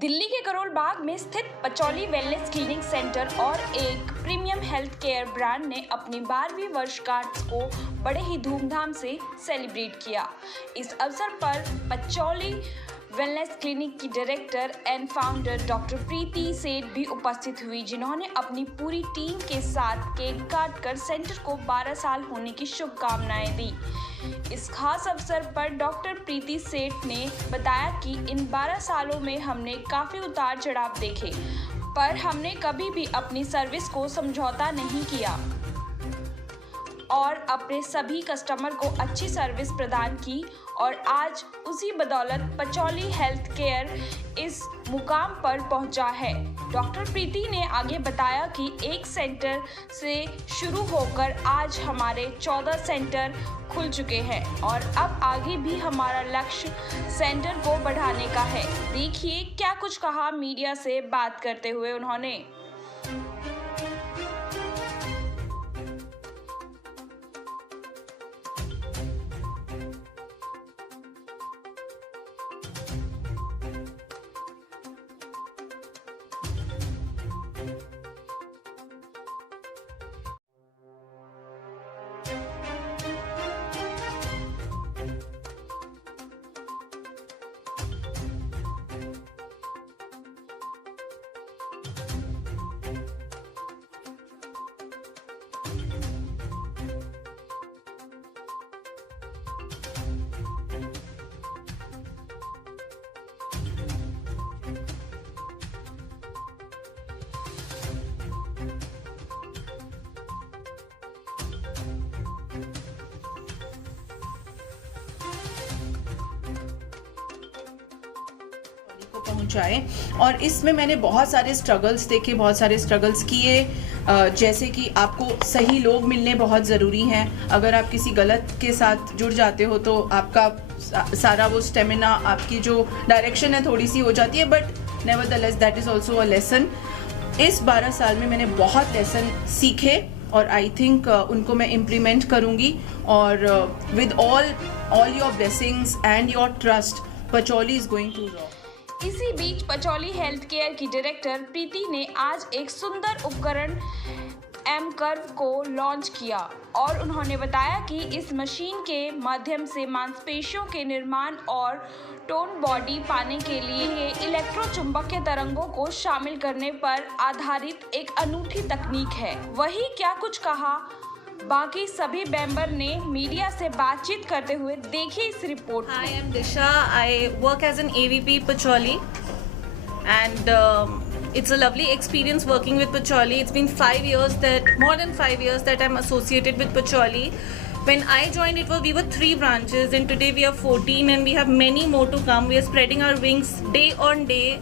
दिल्ली के करोल बाग में स्थित पचौली वेलनेस क्लिनिक सेंटर और एक प्रीमियम हेल्थ केयर ब्रांड ने अपनी 12वीं वर्षगांठ को बड़े ही धूमधाम से सेलिब्रेट किया। इस अवसर पर पचौली वेलनेस क्लिनिक की डायरेक्टर एंड फाउंडर डॉक्टर प्रीति सेठ भी उपस्थित हुई, जिन्होंने अपनी पूरी टीम के साथ केक काटकर सेंटर को 12 साल होने की शुभकामनाएं दी। इस खास अवसर पर डॉक्टर प्रीति सेठ ने बताया कि इन 12 सालों में हमने काफ़ी उतार चढ़ाव देखे, पर हमने कभी भी अपनी सर्विस को समझौता नहीं किया और अपने सभी कस्टमर को अच्छी सर्विस प्रदान की और आज उसी बदौलत पचौली हेल्थ केयर इस मुकाम पर पहुंचा है। डॉक्टर प्रीति ने आगे बताया कि एक सेंटर से शुरू होकर आज हमारे 14 सेंटर खुल चुके हैं और अब आगे भी हमारा लक्ष्य सेंटर को बढ़ाने का है। देखिए क्या कुछ कहा मीडिया से बात करते हुए उन्होंने। पहुंचाए और इसमें मैंने बहुत सारे स्ट्रगल्स देखे, बहुत सारे स्ट्रगल्स किए। जैसे कि आपको सही लोग मिलने बहुत ज़रूरी हैं। अगर आप किसी गलत के साथ जुड़ जाते हो तो आपका सारा वो स्टेमिना, आपकी जो डायरेक्शन है थोड़ी सी हो जाती है, but nevertheless that is also a lesson. इस 12 साल में मैंने बहुत लेसन सीखे और आई थिंक उनको मैं इम्प्लीमेंट करूँगी और with all your blessings and your trust Pachauli is going to rock. इसी बीच पचौली हेल्थ केयर की डायरेक्टर प्रीति ने आज एक सुंदर उपकरण एम कर्व को लॉन्च किया और उन्होंने बताया कि इस मशीन के माध्यम से मांसपेशियों के निर्माण और टोन बॉडी पाने के लिए ये इलेक्ट्रोचुंबकीय तरंगों को शामिल करने पर आधारित एक अनूठी तकनीक है। वही क्या कुछ कहा बाकी सभी मेंबर ने मीडिया से बातचीत करते हुए। देखिए इस रिपोर्ट में। Hi, I'm Disha. I work as an AVP Pacholi and it's a lovely experience working with Pacholi. It's been more than 5 years that I'm associated with Pacholi. When I joined we were 3 branches and today we are 14 and we have many more to come. We are spreading our wings day on day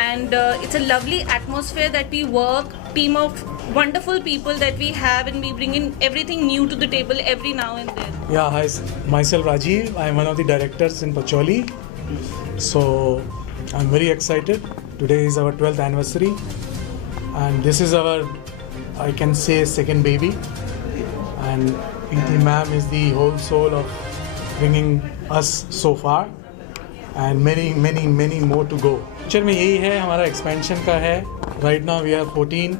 and it's a lovely atmosphere that we work, team of wonderful people that we have, and we bring in everything new to the table every now and then. Yeah, hi, myself Rajiv. I am one of the directors in Pacholi. So I'm very excited. Today is our 12th anniversary and this is our, I can say, second baby. And Preeti ma'am is the whole soul of bringing us so far and many more to go. Future में यही है, हमारा expansion का है. Right now we are 14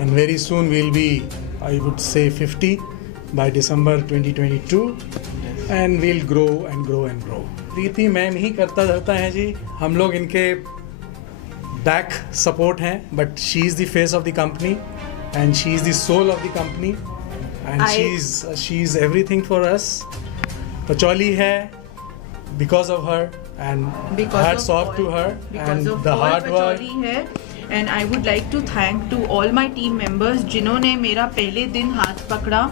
and very soon we'll be, I would say, 50 by December 2022 and we'll grow and grow and grow. Preeti ma'am ही करता धरता है जी, हम लोग इनके back support हैं, but she is the face of the company and she is the soul of the company and she's everything for us. Pacholi है because of her and hats off to her and the hard work. है and I would like to thank to all my team members जिन्होंने मेरा पहले दिन हाथ पकड़ा.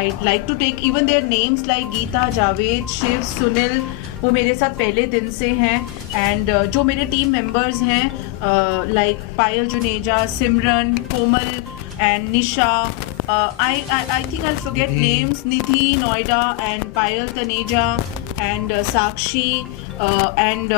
I'd like to take even their names like Geeta, Javed, Shiv, Sunil, वो मेरे साथ पहले दिन से हैं and जो मेरे टीम मेंबर्स हैं like Payal Juneja, Simran, Komal and Nisha. I think I'll forget names. Nidhi, Noida and Payal Taneja and Sakshi and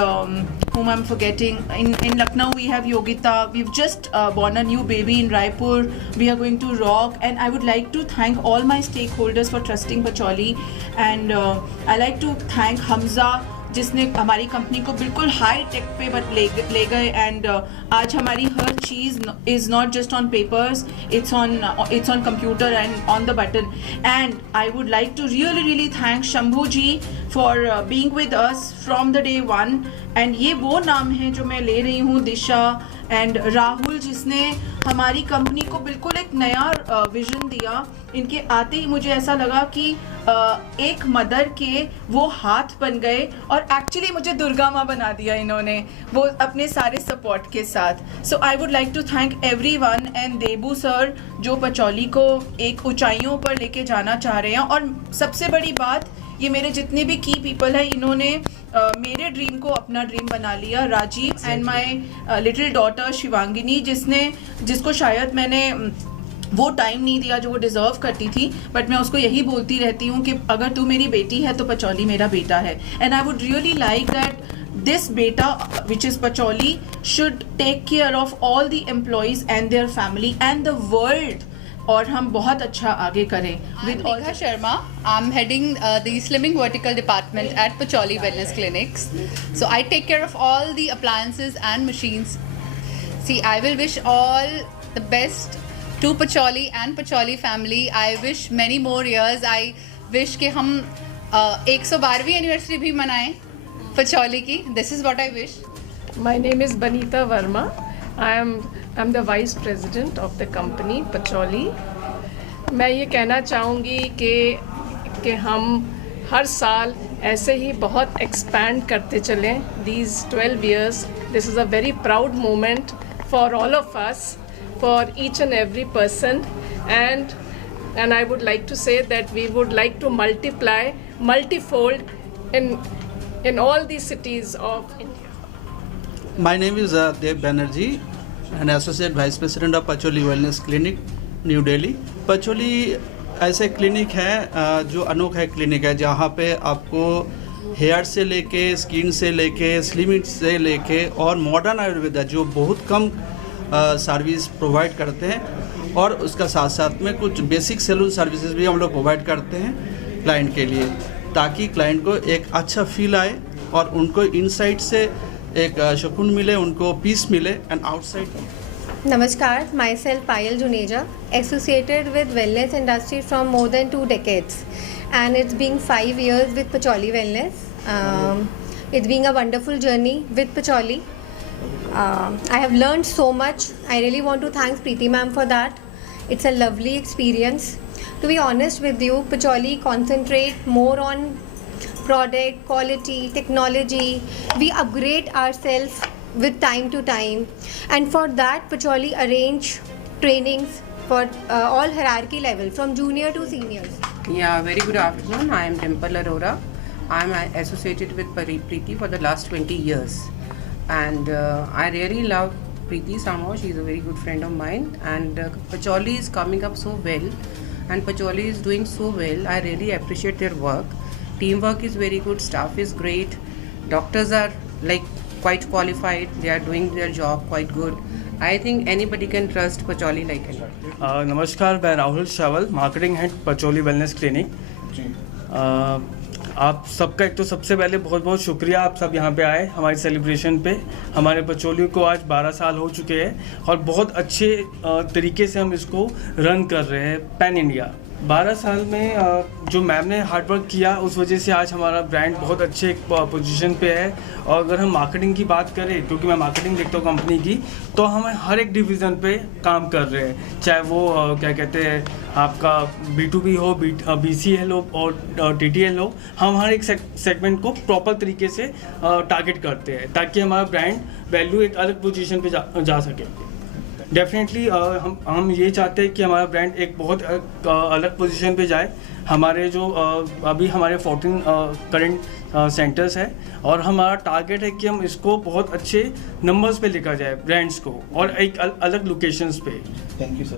whom I'm forgetting. In Lucknow we have Yogita. We've just born a new baby in Raipur. We are going to rock, and I would like to thank all my stakeholders for trusting Pacholi, and I like to thank Hamza, जिसने हमारी company को बिल्कुल high tech पे ले गए and आज हमारी हर चीज़ is not just on papers, it's on computer and on the button. And I would like to really thank Shambhu ji for being with us from the day one. And ये वो नाम है जो मैं ले रही हूँ, दिशा एंड राहुल, जिसने हमारी कंपनी को बिल्कुल एक नया विजन दिया. इनके आते ही मुझे ऐसा लगा कि एक मदर के वो हाथ बन गए और एक्चुअली मुझे दुर्गा माँ बना दिया इन्होंने, वो अपने सारे सपोर्ट के साथ. So I would like to thank everyone and Debu sir जो पचौली को एक ऊंचाइयों पर लेके जाना चाह रहे हैं. और सबसे बड़ी बात, ये मेरे जितने भी की पीपल हैं इन्होंने मेरे ड्रीम को अपना ड्रीम बना लिया. Rajiv and my little daughter Shivangini, जिसको शायद मैंने वो टाइम नहीं दिया जो वो डिज़र्व करती थी, बट मैं उसको यही बोलती रहती हूँ कि अगर तू मेरी बेटी है तो पचौली मेरा बेटा है. And I would really like that this beta which is Pacholi should take care of all the employees and their family and the world, और हम बहुत अच्छा आगे करें. With Megha Sharma, I'm heading the slimming vertical department at Pacholi Wellness Clinics. So I take care of all the appliances and machines. See, I will wish all the best to Pacholi and Pacholi family. I wish many more years. I wish कि हम 112वीं anniversary भी मनाएं Pacholi की. This is what I wish. My name is Banita Verma. I'm the Vice President of the company Pacholi. मैं ये कहना चाहूँगी कि हम हर साल ऐसे ही बहुत expand करते चलें. These 12 years, this is a very proud moment for all of us, for each and every person, and I would like to say that we would like to multiply multifold in all these cities of India. My name is Dev Banerjee, an Associate Vice President of Pacholi Wellness Clinic, New Delhi. Pacholi ऐसे clinic है जो अनोखा clinic है जहाँ पे आपको hair से लेके, स्किन से लेके, स्लिमिंग से लेके और मॉडर्न आयुर्वेदा जो बहुत कम सर्विस प्रोवाइड करते हैं, और उसका साथ साथ में कुछ बेसिक सैलून सर्विसेज भी हम लोग प्रोवाइड करते हैं क्लाइंट के लिए, ताकि क्लाइंट को एक अच्छा फील आए और उनको इनसाइड से एक सुकून मिले, उनको पीस मिले and outside. Namaskar, myself Payal Juneja, associated with wellness industry from more than 2 decades, and it's been 5 years with Pacholi Wellness. It's been a wonderful journey with Pacholi. I have learned so much. I really want to thank Preeti ma'am for that. It's a lovely experience. To be honest with you, Pacholi concentrate more on product, quality, technology. We upgrade ourselves with time to time, and for that Pacholi arrange trainings for all hierarchy level from junior to seniors. Yeah, very good afternoon. I am Dimple Arora. I am associated with Preeti for the last 20 years, and I really love Preeti somehow. She is a very good friend of mine, and Pacholi is coming up so well, and Pacholi is doing so well. I really appreciate their work. Teamwork is very good, staff is great, doctors are like quite qualified, they are doing their job quite good. I think anybody can trust Pacholi like anybody. नमस्कार, मैं Rahul Shawal, marketing head Pachauli wellness clinic. आप सबका एक तो सबसे पहले बहुत बहुत शुक्रिया, आप सब यहाँ पे आए हमारी सेलिब्रेशन पे. हमारे पचौली को आज 12 साल हो चुके हैं और बहुत अच्छे तरीके से हम इसको रन कर रहे हैं पैन इंडिया. 12 साल में जो मैम ने हार्डवर्क किया उस वजह से आज हमारा ब्रांड बहुत अच्छे पोजीशन पे है. और अगर हम मार्केटिंग की बात करें, क्योंकि मैं मार्केटिंग देखता हूँ कंपनी की, तो हम हर एक डिवीज़न पे काम कर रहे हैं, चाहे वो क्या कहते हैं आपका B2B हो, BCL हो और TTL हो. हम हर एक सेगमेंट को प्रॉपर तरीके से टारगेट करते हैं ताकि हमारा ब्रांड वैल्यू एक अलग पोजीशन पे जा सके. डेफिनेटली हम ये चाहते हैं कि हमारा ब्रांड एक बहुत अलग पोजीशन पे जाए. हमारे जो अभी हमारे 14 करंट सेंटर्स है और हमारा टारगेट है कि हम इसको बहुत अच्छे नंबर्स पे लेकर जाए ब्रांड्स को और एक अलग लोकेशंस पे. Thank you sir.